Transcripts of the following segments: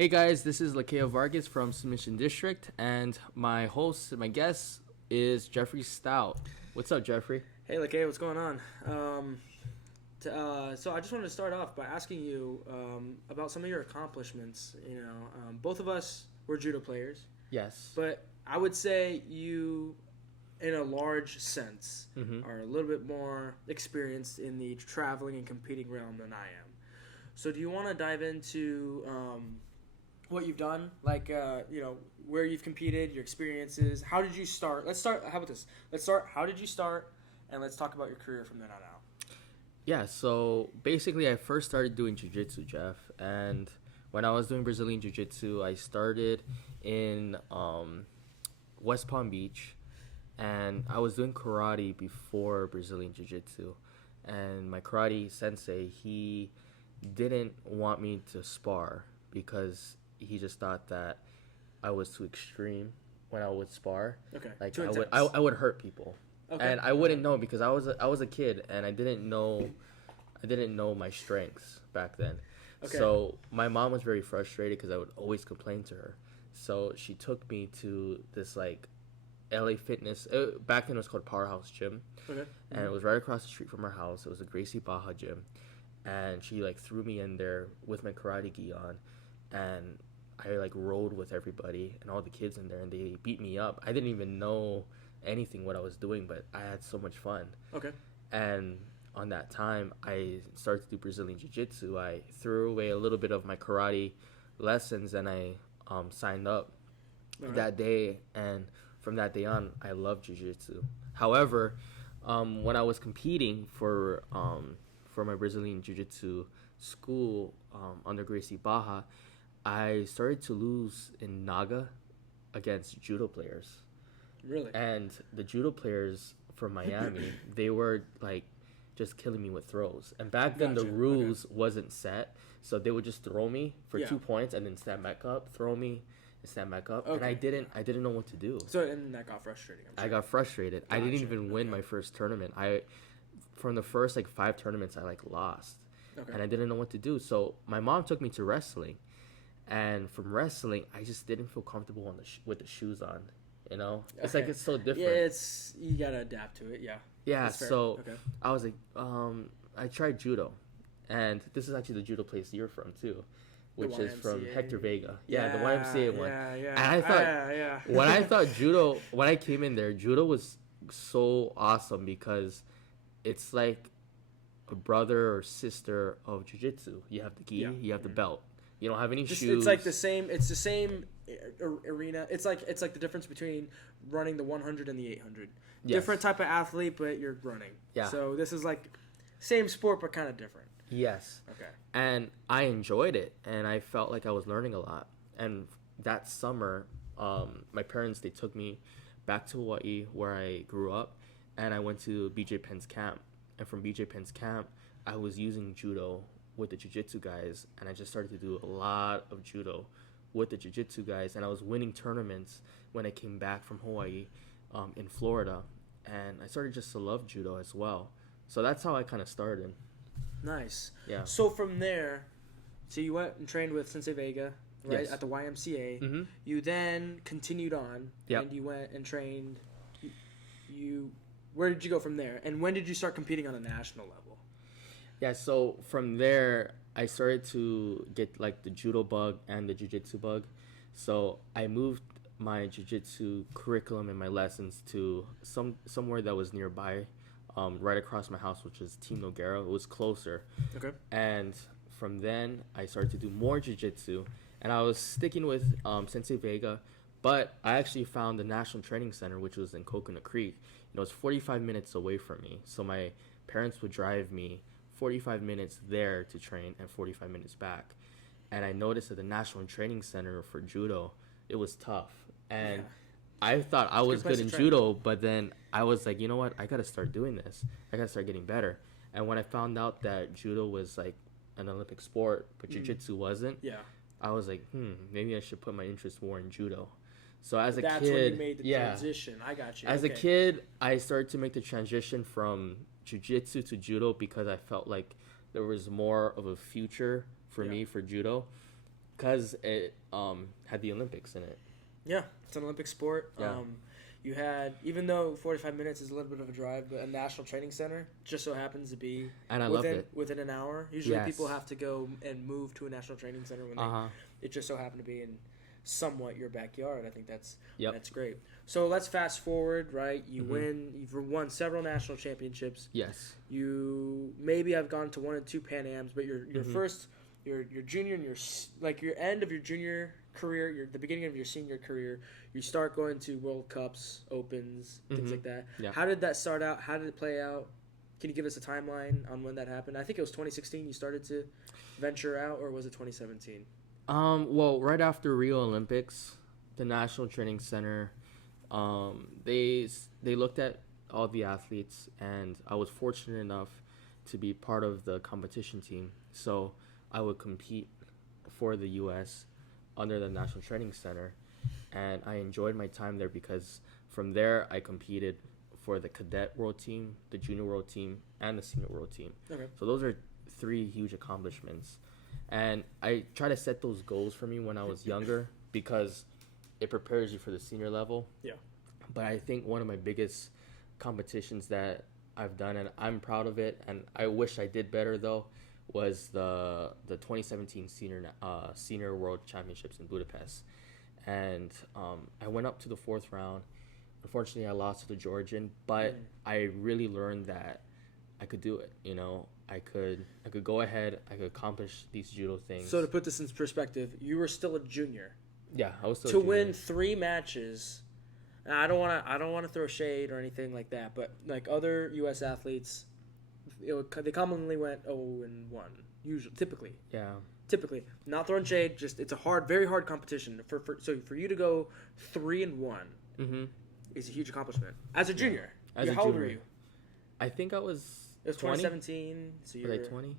Hey guys, this is Lakea Vargas from Submission District, and my guest is Jeffrey Stout. What's up, Jeffrey? Hey, Lakea, what's going on? So I just wanted to start off by asking you about some of your accomplishments. Both of us were judo players, Yes. but I would say you, in a large sense, Mm-hmm. are a little bit more experienced in the traveling and competing realm than I am. So do you want to dive into what you've done, like where you've competed, your experiences? How did you start? Let's start. How about this? Let's start. How did you start? And let's talk about your career from then on out. Yeah, so basically I first started doing Jiu Jitsu, Jeff, and when I was doing Brazilian Jiu Jitsu, I started in West Palm Beach, and I was doing karate before Brazilian Jiu Jitsu, and my karate sensei, he didn't want me to spar because he just thought that I was too extreme when I would spar. Okay. Like Too intense. I would hurt people. Okay. And I wouldn't know because I was a kid and I didn't know my strengths back then. Okay. So my mom was very frustrated because I would always complain to her. So she took me to this like LA Fitness. Back then it was called Powerhouse Gym. Okay. And it was right across the street from her house. It was a Gracie Baja gym. And she like threw me in there with my karate gi on, and I like rolled with everybody and all the kids in there, and they beat me up. I didn't even know anything what I was doing, but I had so much fun. Okay. And on that time, I started to do Brazilian Jiu-Jitsu. I threw away a little bit of my karate lessons, and I signed up that day. And from that day on, I loved Jiu-Jitsu. However, when I was competing for my Brazilian Jiu-Jitsu school under Gracie Baja, I started to lose in Naga against judo players. Really? And the judo players from Miami, they were like just killing me with throws. And back then the Gotcha. rules wasn't set, so they would just throw me for Yeah. 2 points and then stand back up, throw me and stand back up. And Okay. I didn't know what to do. And that got frustrating. I'm sure. I got frustrated. I didn't Gotcha. even win my first tournament. From the first like 5 tournaments I like lost. Okay. And I didn't know what to do. So my mom took me to wrestling. And from wrestling, I just didn't feel comfortable on with the shoes on. You know, it's like Okay. it's so different. Yeah, you gotta adapt to it. Yeah. Yeah, That's fair. so Okay. I was like, I tried judo, and this is actually the judo place you're from too, which is from YMCA. Hector Vega. Yeah, the YMCA one. Yeah, yeah. And I thought yeah. when I thought judo, when I came in there, judo was so awesome because it's like a brother or sister of jiu-jitsu. You have the gi, Yeah. you have the belt. You don't have any Just, shoes. it's like the same. It's the same arena. It's like the difference between running the 100 and the 800. Yes. Different type of athlete, but you're running. Yeah. So this is like same sport, but kind of different. Yes. Okay. And I enjoyed it, and I felt like I was learning a lot. And that summer, my parents, they took me back to Hawaii where I grew up, and I went to BJ Penn's camp. And from BJ Penn's camp, I was using judo with the jiu-jitsu guys, and I just started to do a lot of judo with the jiu-jitsu guys, and I was winning tournaments when I came back from Hawaii in Florida, and I started just to love judo as well. So that's how I kind of started. Nice. Yeah. So from there, so you went and trained with Sensei Vega, right, Yes. at the YMCA. Mm-hmm. You then continued on, Yep. and you went and trained. Where did you go from there? And when did you start competing on a national level? Yeah, so from there, I started to get like the judo bug and the jiu-jitsu bug. So I moved my jiu-jitsu curriculum and my lessons to somewhere that was nearby, right across my house, which is Team Noguera. It was closer. Okay. And from then, I started to do more jiu-jitsu. And I was sticking with Sensei Vega, but I actually found the National Training Center, which was in Coconut Creek. It was 45 minutes away from me. So my parents would drive me 45 minutes there to train and 45 minutes back. And I noticed at the National Training Center for judo, it was tough. And Yeah. I thought I was place good in to train. judo, but then I was like, you know what? I got to start doing this. I got to start getting better. And when I found out that judo was like an Olympic sport, but jiu-jitsu wasn't, Yeah. I was like, maybe I should put my interest more in judo. So as a That's kid, when you made the transition. I got you. as a Okay. kid, I started to make the transition from jiu-jitsu to judo because I felt like there was more of a future for Yeah. me for judo. because it had the Olympics in it. Yeah, it's an Olympic sport. Yeah. You had, even though 45 minutes is a little bit of a drive, but a national training center just so happens to be And I loved it. within an hour. Usually Yes. people have to go and move to a national training center when it just so happened to be in somewhat your backyard. I think that's great. So let's fast forward, right? You've won several national championships. Yes. You maybe have gone to 1 or 2 Pan Ams, but your first, your junior and your end of your junior career, the beginning of your senior career, you start going to World Cups, Opens, things like that. Yeah. How did that start out? How did it play out? Can you give us a timeline on when that happened? I think it was 2016 you started to venture out, or was it 2017? Well, right after Rio Olympics, the National Training Center, they looked at all the athletes, and I was fortunate enough to be part of the competition team. So I would compete for the U.S. under the National Training Center, and I enjoyed my time there because from there I competed for the cadet world team, the junior world team, and the senior world team. Okay. So those are 3 huge accomplishments. And I try to set those goals for me when I was younger because it prepares you for the senior level. Yeah. But I think one of my biggest competitions that I've done, and I'm proud of it, and I wish I did better though, was the 2017 senior world championships in Budapest. And I went up to the 4th round. Unfortunately, I lost to the Georgian, but I really learned that I could do it. You know, I could go ahead. I could accomplish these judo things. So to put this in perspective, you were still a junior. Yeah, I was still to a junior. win 3 matches. And I don't want to throw shade or anything like that, but like other U.S. athletes, they commonly went 0-1. Usually, typically, not throwing shade. Just it's a very hard competition. So for you to go 3-1 is a huge accomplishment as a junior. Yeah. How old were you? I think I was. It was 2017. So you were were 20.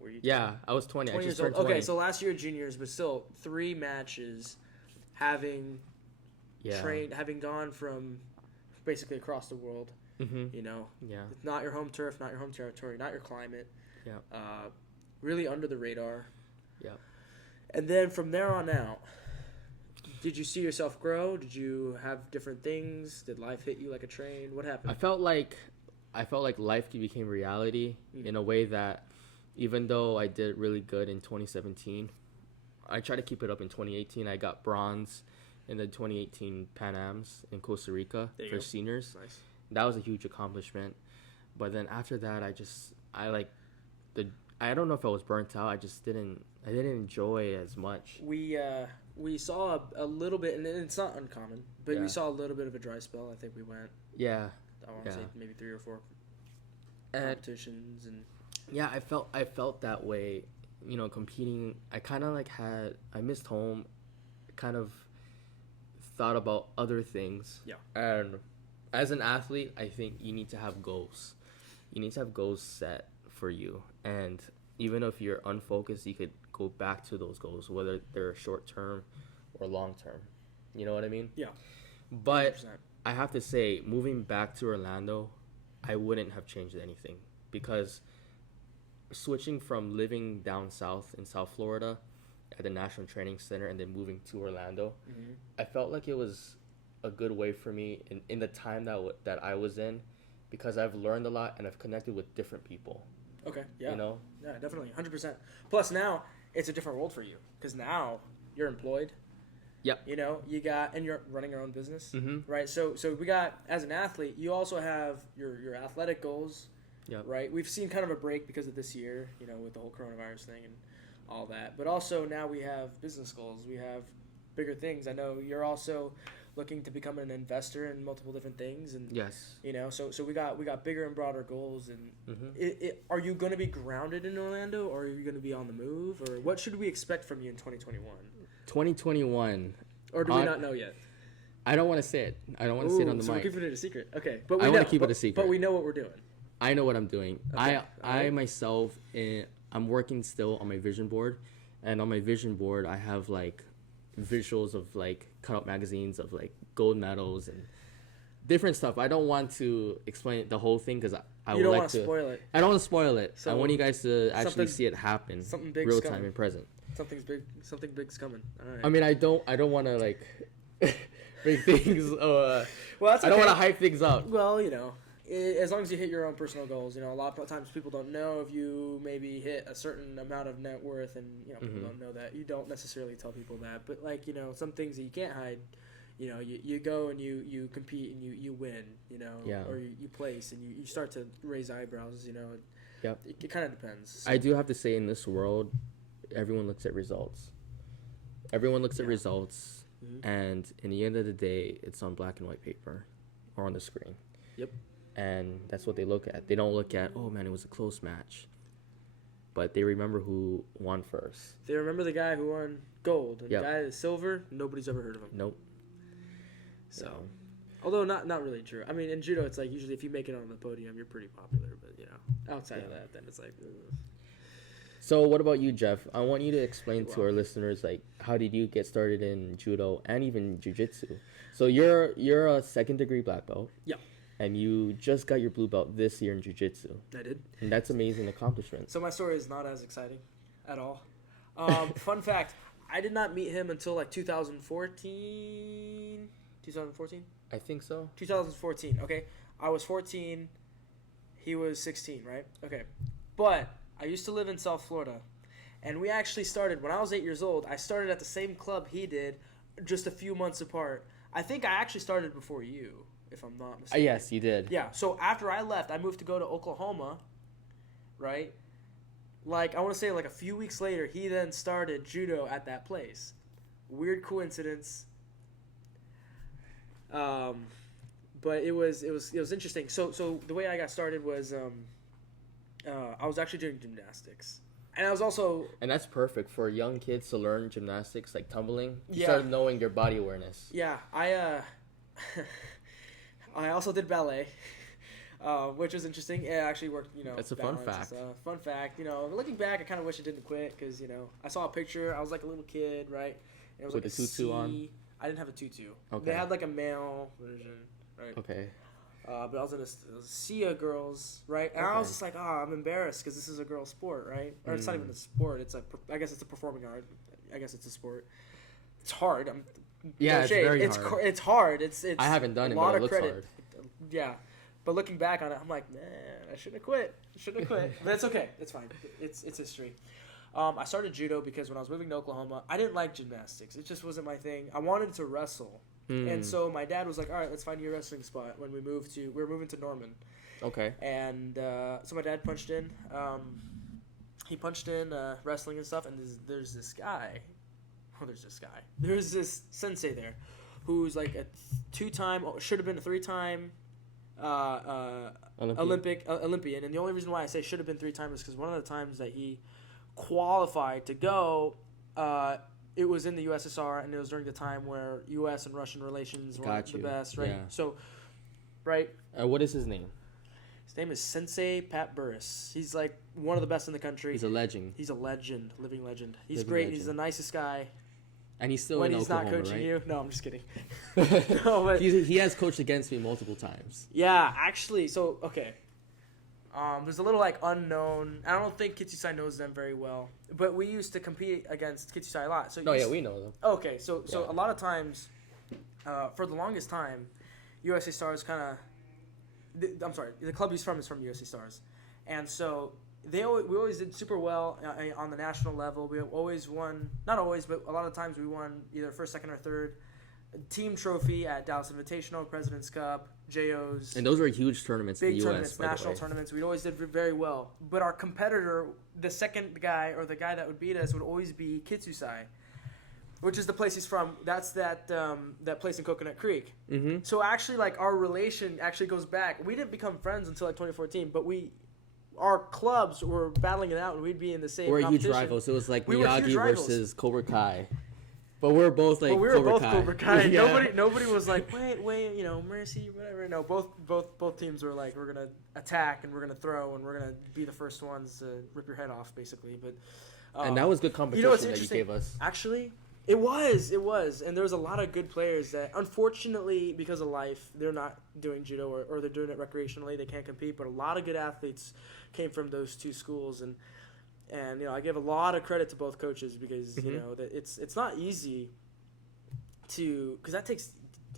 Were you? Yeah, I was 20. 20 I just years old. turned 20. Okay, so last year juniors, but still 3 matches, having gone from basically across the world. You know, it's not your home turf, not your home territory, not your climate. Yeah. Really under the radar. Yeah. And then from there on out, did you see yourself grow? Did you have different things? Did life hit you like a train? What happened? I felt like life became reality in a way that even though I did really good in 2017, I tried to keep it up in 2018. I got bronze in the 2018 Pan Ams in Costa Rica for seniors. Nice. That was a huge accomplishment. But then after that, I don't know if I was burnt out. I didn't enjoy as much. We saw a little bit, and it's not uncommon, but we saw a little bit of a dry spell. I think we went. Yeah. I want to say maybe 3 or 4 competitions, and yeah, I felt that way. You know, competing. I kind of I missed home. Kind of thought about other things. Yeah. And as an athlete, I think you need to have goals. You need to have goals set for you, and even if you're unfocused, you could go back to those goals, whether they're short term or long term. You know what I mean? Yeah. But 100%. I have to say, moving back to Orlando, I wouldn't have changed anything because switching from living down south in South Florida at the National Training Center and then moving to Orlando, I felt like it was a good way for me in the time that I was in, because I've learned a lot and I've connected with different people. Okay. Yeah. You know? Yeah, definitely, 100%. Plus now it's a different world for you because now you're employed. Yep. You know, and you're running your own business, right? So we got, as an athlete, you also have your athletic goals, right? We've seen kind of a break because of this year, you know, with the whole coronavirus thing and all that. But also now we have business goals. We have bigger things. I know you're also looking to become an investor in multiple different things, and yes, you know, so we got bigger and broader goals. And are you going to be grounded in Orlando, or are you going to be on the move, or what should we expect from you in 2021? 2021. Or do we not know yet? I don't want to say it. I don't want to say it on the so mic. we're keeping it a secret. Okay, but I want to keep it a secret. But we know what we're doing. I know what I'm doing. Okay. I myself, I'm working still on my vision board, and on my vision board I have like visuals of like cut out magazines of like gold medals and different stuff. I don't want to explain the whole thing because I would like to spoil it. I don't want to spoil it. So I want you guys to actually see it happen, something big, real time and present. Something big's coming. All right. I mean, I don't want to like big things. Well, that's okay. I don't want to hype things up. Well, as long as you hit your own personal goals, a lot of times people don't know if you maybe hit a certain amount of net worth, and people don't know that. You don't necessarily tell people that, but like some things that you can't hide. You go and you compete and you win. Or you place and you start to raise eyebrows. Yep. It kind of depends. I do have to say, in this world, everyone looks at results. Everyone looks at results, and in the end of the day, it's on black and white paper or on the screen. Yep. And that's what they look at. They don't look at, oh man, it was a close match. But they remember who won first. They remember the guy who won gold. And the guy that's silver, nobody's ever heard of him. Nope. So, although not really true. I mean, in judo, it's like usually if you make it on the podium, you're pretty popular. But outside of that, then it's like. Ugh. So what about you, Jeff? I want you to explain to our listeners, like, how did you get started in judo and even jiu-jitsu? So you're a second-degree black belt. Yeah. And you just got your blue belt this year in jiu-jitsu. I did. And that's amazing accomplishment. So my story is not as exciting at all. Fun fact, I did not meet him until like 2014. 2014? I think so. 2014, okay. I was 14. He was 16, right? Okay. But I used to live in South Florida. And we actually started, when I was 8 years old, I started at the same club he did, just a few months apart. I think I actually started before you, if I'm not mistaken. Yes, you did. Yeah, so after I left, I moved to go to Oklahoma, right? Like, I want to say like a few weeks later, he then started judo at that place. Weird coincidence. But it was interesting. So the way I got started was I was actually doing gymnastics. And I was also... And that's perfect for young kids to learn gymnastics, like tumbling. You Yeah. start knowing your body awareness. Yeah, I also did ballet, which was interesting. It actually worked, That's a fun fact. Fun fact, looking back, I kind of wish I didn't quit because, I saw a picture. I was like a little kid, right? And it was With like a tutu on? I didn't have a tutu. Okay. They had like a male version, right? Okay. But I was in a sea of girls, right? And I was just like, I'm embarrassed because this is a girl sport, right? Or it's not even a sport. I guess it's a performing art. I guess it's a sport. It's hard. It's very hard. It's hard. It's I haven't done it, lot but it of looks credit. hard. Yeah. But looking back on it, I'm like, man, I shouldn't have quit. But it's okay. It's fine. It's history. I started judo because when I was moving to Oklahoma, I didn't like gymnastics. It just wasn't my thing. I wanted to wrestle. And so my dad was like, all right, let's find you a wrestling spot when we were moving to Norman. Okay. And so my dad punched in. He punched in wrestling and stuff, and there's this guy. There's this sensei there who's like a two-time, should have been a three-time Olympian. And the only reason why I say should have been three-time is because one of the times that he qualified to go, it was in the USSR, and it was during the time where U.S. and Russian relations weren't the best, right? Yeah. So, right? What is his name? His name is Sensei Pat Burris. He's like one of the best in the country. He's a legend. He's a legend, living legend. He's Living great. legend. He's the nicest guy. And he's still when in he's Oklahoma, not coaching right? you. No, I'm just kidding. No, but he has coached against me multiple times. yeah, actually, so okay. There's a little like unknown. I don't think Kitsusai knows them very well, but we used to compete against Kitsusai a lot. So We know them. Okay, so a lot of times, for the longest time, USA Stars kind of. I'm sorry, the club he's from is from USA Stars, and so we always did super well on the national level. We always won, not always, but a lot of times we won either first, second, or third. Team trophy at Dallas Invitational, President's Cup, JOs. And those were huge tournaments in the Big U.S., tournaments, national tournaments. We always did very well. But our competitor, the second guy or the guy that would beat us would always be Kitsusai, which is the place he's from. That's that place in Coconut Creek. Mm-hmm. So actually, like, our relation actually goes back. We didn't become friends until like 2014, but our clubs were battling it out, and we'd be in the same We're competition. huge rivals. It was like We were Miyagi huge rivals. versus Cobra Kai. But we're both like we were both Cobra Kai. Yeah. Nobody was like, wait, Mercy, whatever. No, both teams were like, we're gonna attack and we're gonna throw and we're gonna be the first ones to rip your head off, basically. But and that was good competition what's that you gave us. Actually, it was, and there was a lot of good players that, unfortunately, because of life, they're not doing judo or they're doing it recreationally. They can't compete. But a lot of good athletes came from those two schools, and And I give a lot of credit to both coaches because that it's not easy because that takes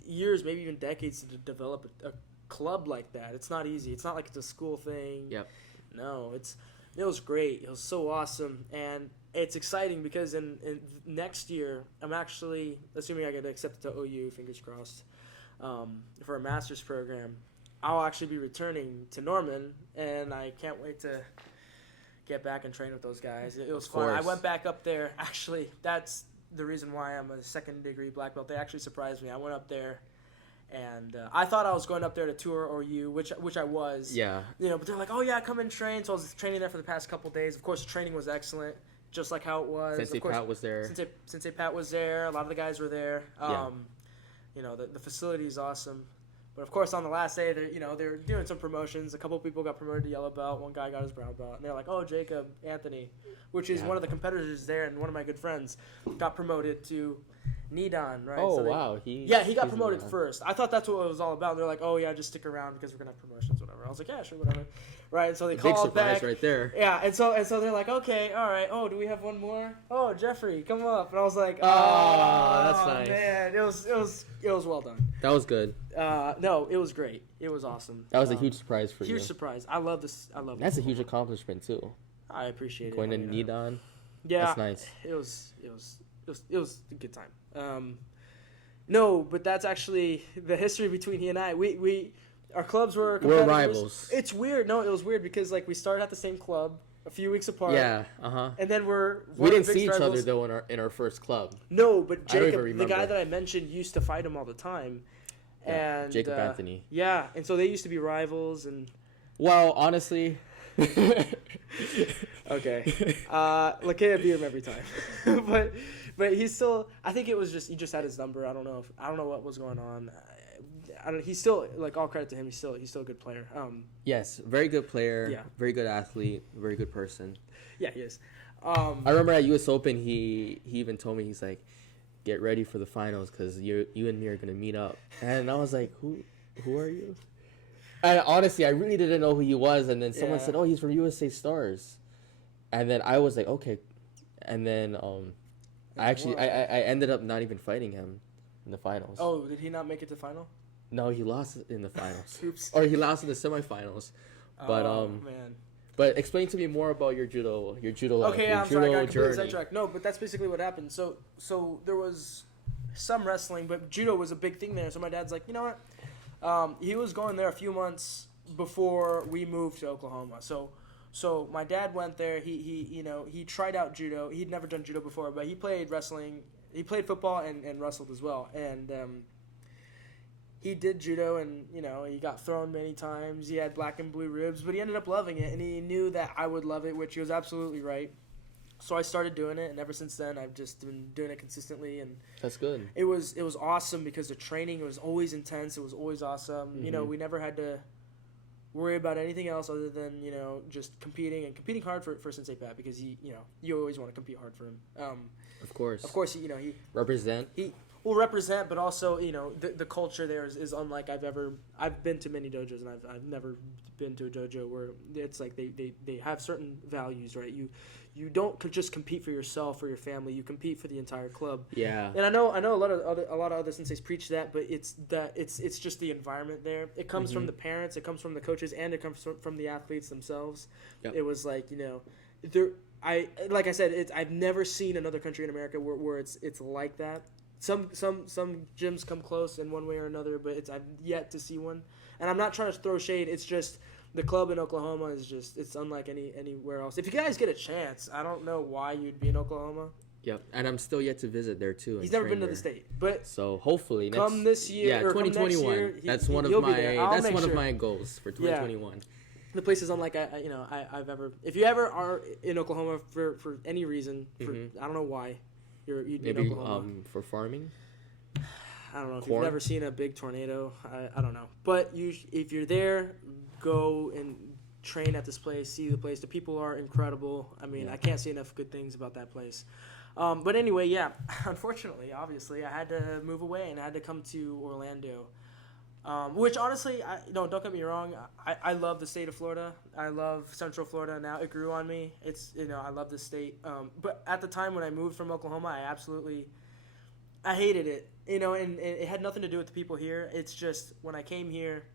years, maybe even decades to develop a club like that. It's not easy. It's not like it's a school thing. Yep. No, it was great. It was so awesome, and it's exciting because in next year I'm actually, assuming I get accepted to OU, fingers crossed, for a master's program. I'll actually be returning to Norman, and I can't wait to get back and train with those guys. It was fun. I went back up there. Actually, that's the reason why I'm a second-degree black belt. They actually surprised me. I went up there, and I thought I was going up there to tour OU, which I was. Yeah. But they're like, oh, yeah, come and train. So I was training there for the past couple days. Of course, the training was excellent, just like how it was. Sensei Pat was there. Sensei Pat was there. A lot of the guys were there. Yeah. The facility is awesome. But, of course, on the last day, they're doing some promotions. A couple people got promoted to yellow belt. One guy got his brown belt. And they're like, oh, Jacob Anthony, which is one of the competitors there and one of my good friends, got promoted to Nidan, right? Oh, wow. He got promoted first. I thought that's what it was all about. And they're like, oh, yeah, just stick around because we're going to have promotions, whatever. I was like, yeah, sure, whatever. Right, and so they called big surprise back. right there. Yeah, and so they're like, okay, all right. Oh, do we have one more? Oh, Jeffrey, come up. And I was like, that's nice. Man, it was well done. That was good. No, it was great. It was awesome. That was a huge surprise for you. Huge surprise. I love this. I love. That's a huge accomplishment too. I appreciate Going it. to Nidan. Yeah, that's nice. It was a good time. No, but that's actually the history between he and I. Our clubs were competitors. We're rivals. It's weird. No, it was weird because we started at the same club a few weeks apart. Yeah, And then we didn't see each other though in our first club. No, but Jacob, the guy that I mentioned, used to fight him all the time. Yeah, and Jacob Anthony. Yeah, and so they used to be rivals and. Well, honestly. Okay. Lakea beat him every time, but he's still. I think it was just he just had his number. I don't know what was going on. He's still all credit to him. He's still a good player. Yes, very good player. Yeah. Very good athlete. Very good person. Yeah, he is. I remember at U.S. Open, he even told me, he's like, "Get ready for the finals because you and me are gonna meet up." And I was like, "Who are you?" And honestly, I really didn't know who he was. And then someone said, "Oh, he's from USA Stars," and then I was like, "Okay," and then I ended up not even fighting him in the finals. Oh, did he not make it to final? No, he lost in the finals. Oops. Or he lost in the semifinals. But man. But explain to me more about your judo Okay, life, yeah, your I'm sorry, I judo got completely journey. sidetracked. No, but that's basically what happened. So there was some wrestling, but judo was a big thing there. So my dad's like, you know what? He was going there a few months before we moved to Oklahoma. So my dad went there. He tried out judo. He'd never done judo before, but he played wrestling. He played football and wrestled as well. And he did judo, and he got thrown many times. He had black and blue ribs, but he ended up loving it, and he knew that I would love it, which he was absolutely right. So I started doing it, and ever since then, I've just been doing it consistently. And that's good. It was awesome because the training was always intense. It was always awesome. Mm-hmm. We never had to worry about anything else other than just competing hard for Sensei Pat because you always want to compete hard for him. Of course, he represent. He will represent, but also the culture there is unlike I've been to many dojos, and I've never been to a dojo where it's like they have certain values, right? You don't just compete for yourself or your family. You compete for the entire club. Yeah. And I know a lot of other senseis preach that, but it's just the environment there. It comes from the parents, it comes from the coaches, and it comes from the athletes themselves. Yep. It was like like I said, I've never seen another country in America where it's like that. Some gyms come close in one way or another, but I've yet to see one. And I'm not trying to throw shade. It's just the club in Oklahoma it's unlike anywhere else. If you guys get a chance, I don't know why you'd be in Oklahoma. Yep, and I'm still yet to visit there too. He's never been to the state, but so hopefully this year, 2021. That's one of my goals for 2021. Yeah. The place is unlike I've ever. If you ever are in Oklahoma for any reason, I don't know why. You'd be in Oklahoma. For farming? I don't know. If you've never seen a big tornado, I don't know. But if you're there, go and train at this place, see the place. The people are incredible. I mean, I can't say enough good things about that place. But anyway, unfortunately, obviously, I had to move away and I had to come to Orlando. Which honestly, don't get me wrong. I love the state of Florida. I love Central Florida now. It grew on me. I love this state. But at the time when I moved from Oklahoma, I hated it. And it had nothing to do with the people here. It's just when I came here,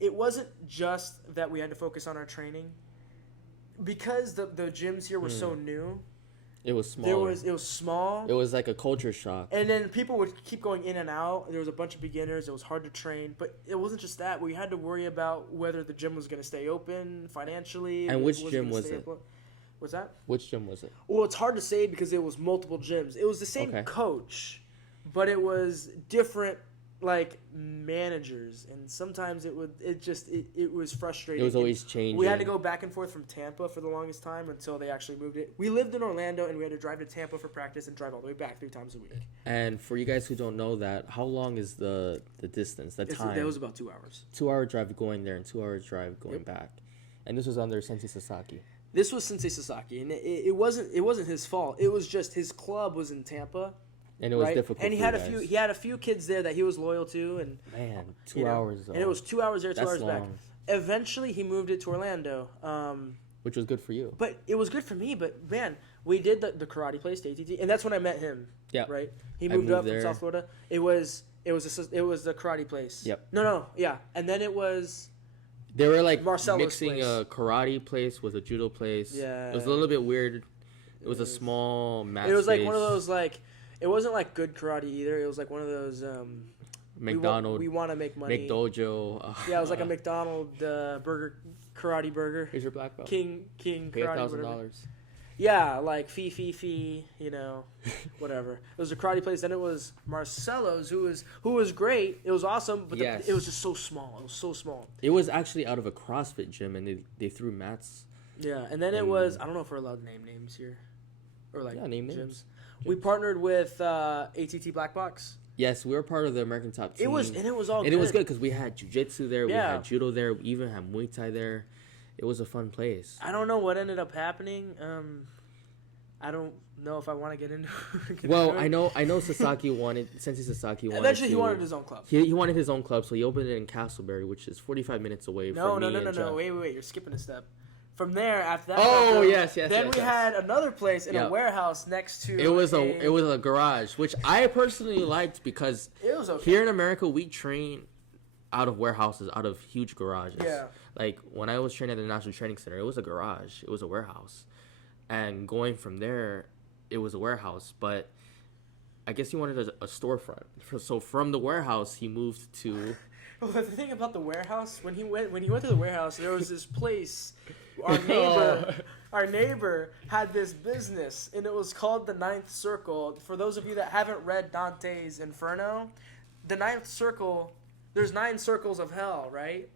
it wasn't just that we had to focus on our training. Because the gyms here were so new. It was small. It was small. It was like a culture shock. And then people would keep going in and out. There was a bunch of beginners. It was hard to train. But it wasn't just that. We had to worry about whether the gym was going to stay open financially. And which gym was it? What's that? Which gym was it? Well, it's hard to say because it was multiple gyms. It was the same coach, but it was different, like, managers. And sometimes it was frustrating. It was always changing. We had to go back and forth from Tampa for the longest time until they actually moved it. We lived in Orlando, and we had to drive to Tampa for practice and drive all the way back 3 times a week. And for you guys who don't know that, how long is the distance, time? It was about 2 hours. 2-hour drive going there and 2-hour drive going back. And this was under Sensei Sasaki. This was Sensei Sasaki, and it wasn't his fault. It was just his club was in Tampa. And it was difficult. And he had a few kids there that he was loyal to, and man, 2 hours. And it was 2 hours there, 2 hours back. Eventually, he moved it to Orlando, which was good for you. But it was good for me. But man, we did the karate place, the ATT, and that's when I met him. Yeah, right. He moved up from South Florida. It was the karate place. Yep. No, yeah, and then it was. They were like Marcelo's mixing place. A karate place with a judo place. Yeah, it was a little bit weird. It was a small mat. It was like one of those like. It wasn't like good karate either. It was like one of those. McDonald's. We want to make money. McDojo. Yeah, it was like a McDonald's burger, karate burger. Here's your black belt. King Pay karate. $1,000. Yeah, like fee, whatever. It was a karate place. Then it was Marcelo's, who was great. It was awesome, but it was just so small. It was so small. It was actually out of a CrossFit gym, and they threw mats. Yeah, and then it was. I don't know if we're allowed to name names here, or like name gyms. names. We partnered with ATT Black Box. Yes, we were part of the American Top Team. It was all good. And it was good because we had Jiu Jitsu there, we Yeah. had Judo there, we even had Muay Thai there. It was a fun place. I don't know what ended up happening. I don't know if I want to get into it. Well, I know Sensei Sasaki wanted Eventually, he wanted his own club. He wanted his own club, so he opened it in Castleberry, which is 45 minutes away from me. No. Wait. You're skipping a step. From there, after that. Oh, yes. Then we had another place in a warehouse next to. It was a garage, which I personally liked because it was okay. Here in America we train out of warehouses, out of huge garages. Yeah. Like when I was training at the National Training Center, it was a garage, it was a warehouse, and going from there, it was a warehouse. But I guess he wanted a storefront. So from the warehouse, he moved to. Well, the thing about the warehouse, when he went to the warehouse, there was this place. Our neighbor had this business, and it was called the Ninth Circle. For those of you that haven't read Dante's Inferno, the Ninth Circle, there's 9 circles of hell, right?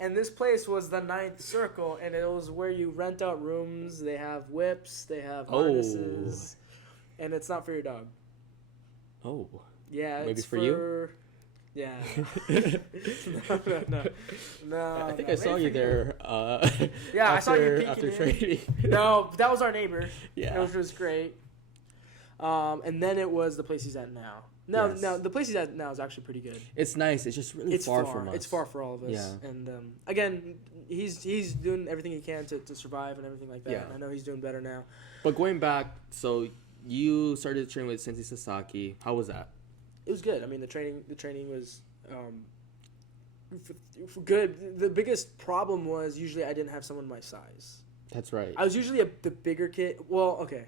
And this place was the Ninth Circle, and it was where you rent out rooms. They have whips, they have harnesses, and it's not for your dog. Oh. Yeah, maybe it's for you. Yeah. No. I think I saw you there. Yeah, I saw you peeking after in. training. No, that was our neighbor. Yeah, which was great. And then it was the place he's at now. Now the place he's at now is actually pretty good. It's nice. It's just really far from us. It's far for all of us. Yeah. And again, he's doing everything he can to survive and everything like that. Yeah. And I know he's doing better now. But going back, so you started training with Sensei Sasaki. How was that? It was good. I mean, the training was good. The biggest problem was usually I didn't have someone my size. That's right. I was usually the bigger kid. Well, okay.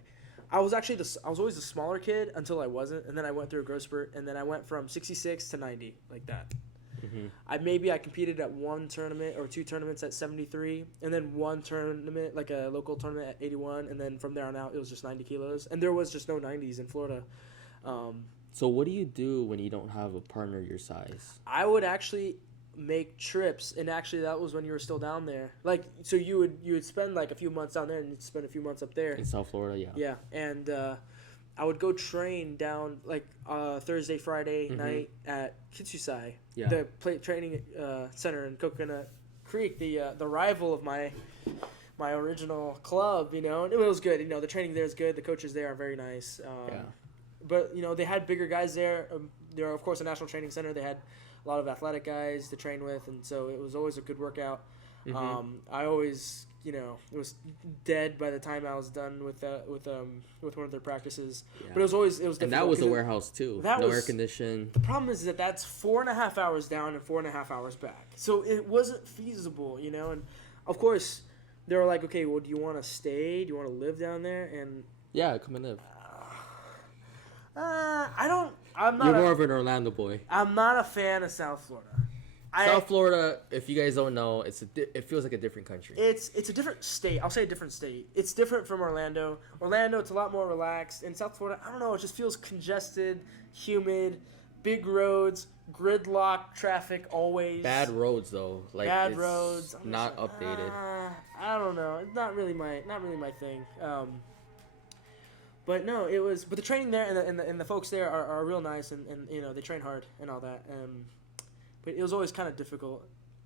I was always the smaller kid until I wasn't, and then I went through a growth spurt, and then I went from 66 to 90, like that. Mm-hmm. I competed at 1 tournament or 2 tournaments at 73, and then 1 tournament, like a local tournament at 81, and then from there on out it was just 90 kilos, and there was just no 90s in Florida. So what do you do when you don't have a partner your size? I would actually make trips, and actually that was when you were still down there. Like, so you would spend like a few months down there, and you'd spend a few months up there in South Florida. Yeah. Yeah, and I would go train down like Thursday, Friday night at Kitsusai, the training center in Coconut Creek, the rival of my original club. You know, and it was good. You know, the training there is good. The coaches there are very nice. But you know, they had bigger guys there. They were, of course, a national training center. They had a lot of athletic guys to train with, and so it was always a good workout. Mm-hmm. I always, it was dead by the time I was done with one of their practices. Yeah. But it was difficult. And that was a warehouse too. No air condition. The problem is that that's 4.5 hours down and 4.5 hours back. So it wasn't feasible, And of course, they were like, okay, well, do you want to stay? Do you want to live down there? And yeah, come and live. I'm not. You're more of an Orlando boy. I'm not a fan of South Florida. South Florida, if you guys don't know, it feels like a different country. It's a different state. I'll say a different state. It's different from Orlando. Orlando, it's a lot more relaxed. In South Florida, I don't know. It just feels congested, humid, big roads, gridlock traffic always. Bad roads though. Bad roads. Not updated. I don't know. It's not really my thing. But no, it was. But the training there and the folks there are real nice and they train hard and all that. But it was always kind of difficult.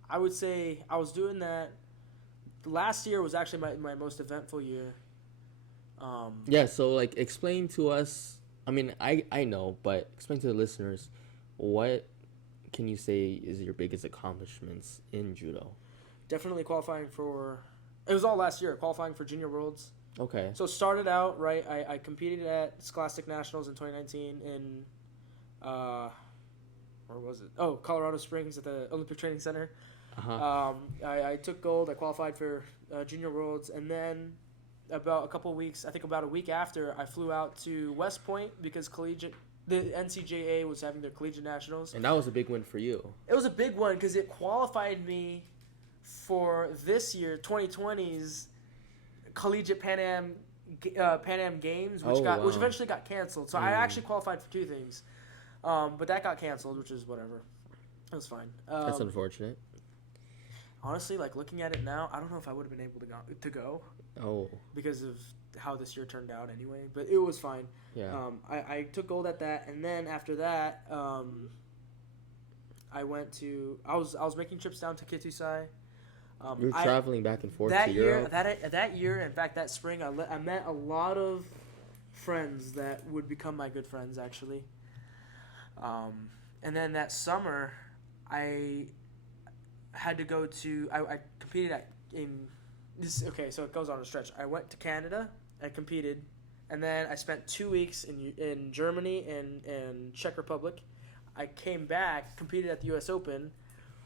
I would say I was doing that. Last year was actually my most eventful year. Yeah, so explain to us. I mean, I know, but explain to the listeners, what can you say is your biggest accomplishments in judo? Definitely qualifying for. It was all last year. Qualifying for Junior Worlds. Okay. So it started out right. I competed at Scholastic Nationals in 2019 in. Where was it? Oh, Colorado Springs at the Olympic Training Center. Uh-huh. I took gold. I qualified for Junior Worlds, and then about a week after, I flew out to West Point because the NCJA was having their collegiate nationals. And that was a big win for you. It was a big one because it qualified me for this year, 2020's collegiate Pan Am Games, which eventually got canceled. So I actually qualified for two things. But that got canceled, which is whatever. It was fine. That's unfortunate. Honestly, looking at it now, I don't know if I would have been able to go. Oh. Because of how this year turned out anyway. But it was fine. Yeah. I took gold at that, and then after that, I was making trips down to Kitusai. You were traveling back and forth to Europe? That year, in fact, that spring, I met a lot of friends that would become my good friends, actually. And then that summer, I had to go to. I competed so it goes on a stretch. I went to Canada. I competed, and then I spent 2 weeks in Germany and Czech Republic. I came back, competed at the U.S. Open.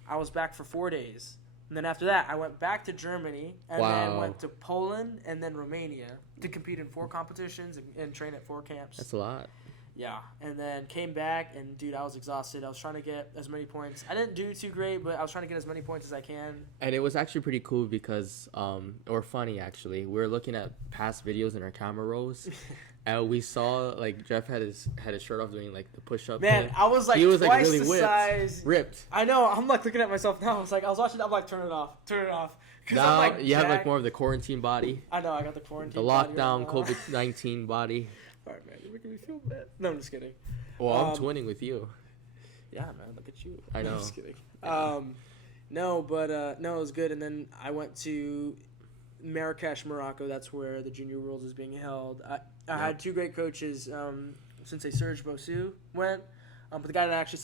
I was back for 4 days, and then after that, I went back to Germany and then went to Poland and then Romania to compete in 4 competitions and train at 4 camps. That's a lot. Yeah, and then came back, and, dude, I was exhausted. I was trying to get as many points. I didn't do too great, but I was trying to get as many points as I can. And it was actually pretty cool because, or funny, actually. We were looking at past videos in our camera rolls, and we saw, Jeff had his shirt off doing, the push-up Man, thing. I was, he was, twice really the whipped, size. ripped. I know. I'm, looking at myself now. I was watching it. I'm turn it off. Now you have, more of the quarantine body. I know. I got the quarantine the lockdown, body right COVID-19 body. All right, man. You're making me feel bad. No, I'm just kidding. Well, I'm twinning with you. Yeah, man. Look at you. I know. I'm just kidding. No, it was good. And then I went to Marrakesh, Morocco. That's where the Junior Worlds is being held. I had 2 great coaches. Sensei Serge Bosu went. But the guy that actually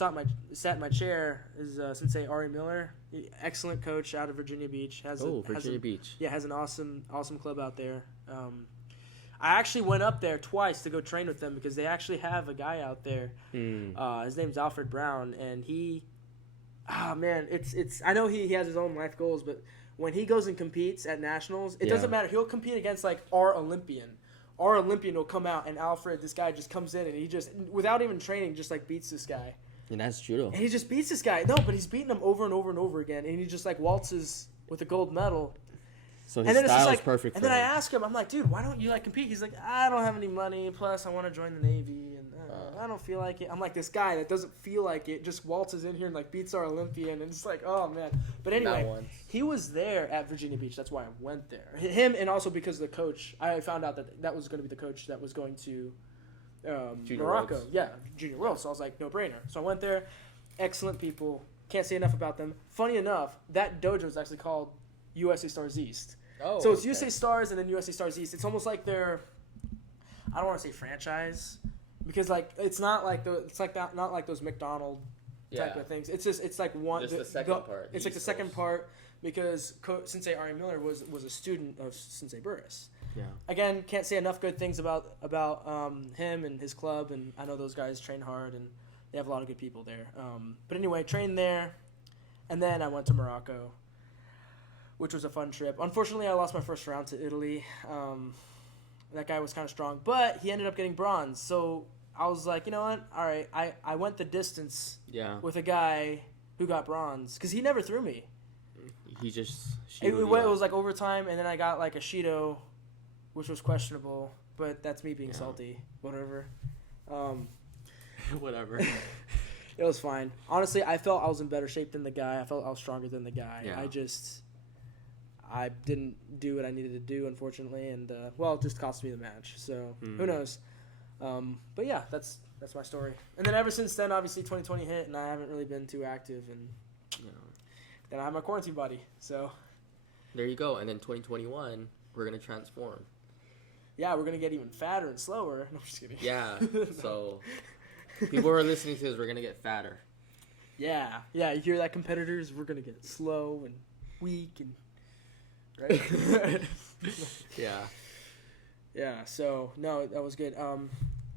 sat in my chair is Sensei Ari Miller. Excellent coach out of Virginia Beach. Virginia Beach. Yeah, has an awesome club out there. I actually went up there twice to go train with them because they actually have a guy out there. His name's Alfred Brown, and it's. I know he has his own life goals, but when he goes and competes at nationals, it doesn't matter. He'll compete against our Olympian. Our Olympian will come out, and Alfred, this guy, just comes in and he just, without even training, just beats this guy. And that's judo. And he just beats this guy. No, but he's beating him over and over and over again, and he just waltzes with a gold medal. So his style is perfect. And then I ask him, I'm like, dude, why don't you compete? He's like, I don't have any money. Plus, I want to join the Navy, and I don't feel like it. I'm like, this guy that doesn't feel like it just waltzes in here and beats our Olympian, and it's oh man. But anyway, he was there at Virginia Beach. That's why I went there. Him, and also because the coach, I found out that was going to be the coach that was going to Morocco. Worlds. Yeah, Junior Worlds. So I was like, no brainer. So I went there. Excellent people. Can't say enough about them. Funny enough, that dojo is actually called USA Stars East. Oh, so it's USA Stars and then USA Stars East. It's almost like their, I don't want to say franchise, because it's not like not like those McDonald's type of things. It's just, it's like one. Just the second part. It's like the second part because Sensei Ari Miller was a student of Sensei Burris. Yeah. Again, can't say enough good things about him and his club, and I know those guys train hard and they have a lot of good people there. But anyway, trained there, and then I went to Morocco, which was a fun trip. Unfortunately, I lost my first round to Italy. That guy was kind of strong, but he ended up getting bronze. So I was like, you know what? All right, I went the distance with a guy who got bronze because he never threw me. He just it was like overtime, and then I got like a Shido, which was questionable, but that's me being salty. Whatever. Whatever. It was fine. Honestly, I felt I was in better shape than the guy. I felt I was stronger than the guy. Yeah. I didn't do what I needed to do, unfortunately, and it just cost me the match. So who knows? But yeah, that's my story. And then ever since then, obviously 2020 hit, and I haven't really been too active. And then I have my quarantine body. So there you go. And then 2021, we're gonna transform. Yeah, we're gonna get even fatter and slower. No, I'm just kidding. Yeah. So people who are listening to this, we're gonna get fatter. Yeah. You hear that, competitors? We're gonna get slow and weak and. Right? Yeah, so no, that was good.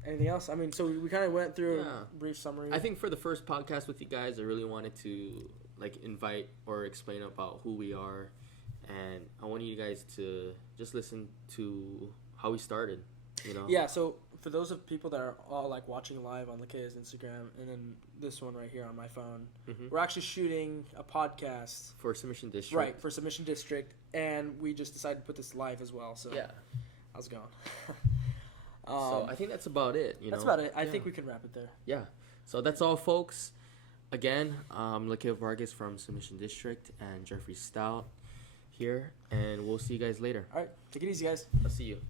Anything else? I mean, so we kind of went through a brief summary. I think for the first podcast with you guys, I really wanted to invite or explain about who we are, and I wanted you guys to just listen to how we started, Yeah, so for those of people that are all watching live on Lakea's Instagram and then this one right here on my phone, we're actually shooting a podcast for Submission District. Right, for Submission District, and we just decided to put this live as well. So yeah, how's it going? So I think that's about it. That's about it. I think we can wrap it there. Yeah. So that's all, folks. Again, Lakea Vargas from Submission District and Jeffrey Stout here, and we'll see you guys later. All right, take it easy, guys. I'll see you.